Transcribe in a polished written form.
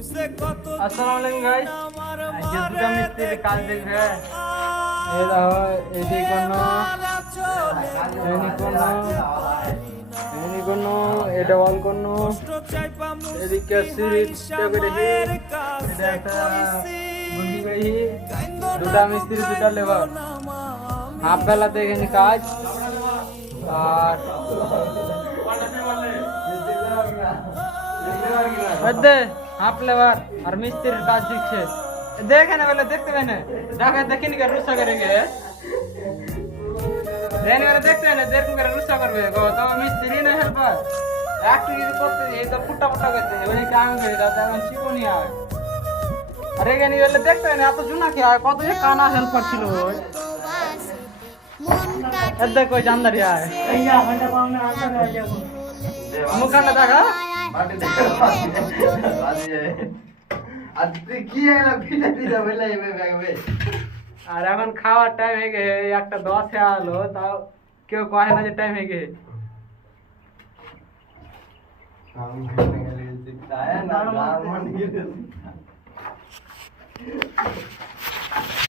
আসসালামু আলাইকুম গাইস, আজকে দুটা মিস্ত্রি কাজ দেখবে। এই দেখো, এদিকে কোনো এটা ওয়াল কোনো এদিকে সিঁড়িটা করেছি, এটা একটা মুরগি করেছি। দুটা মিস্ত্রি দুটা লেবার, হাফ বেলাতে এখানে কাজ। আর হাফ লেবার আর মিস্ত্রির কাজ দিচ্ছে। দেখে না বলে দেখতে পাই না, দেখা দেখিনি রুসা করে গে দেখতে না, দেখুন করে রুসা করবে গো। তো মিস্ত্রি না হেল্পার একটু কিছু করতে এই তো ফুটা ফুটা করতে ওই কাম করে দাদা এখন চিকনি হয়। আর এখানে গেলে দেখতে না এত জুনা কি হয়, কত যে কানা হেল্পার ছিল ওই দেখো জানদারি হয় মুখানে দেখা। আর এখন খাওয়ার টাইম হয়ে গেছে, একটা 10 আলো তাও কেউ কয় না যে টাইম হয়ে গেছে।